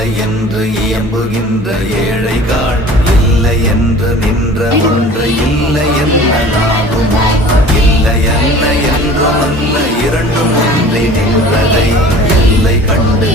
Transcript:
இல்லை என்று இயம்புகின்ற ஏழைகள், இல்லை என்று நின்ற ஒன்று இல்லை என்ன லாபமோ? இல்லை அல்ல என்றும் அல்ல, இரண்டும் ஒன்றி நின்றதை எல்லை கண்டு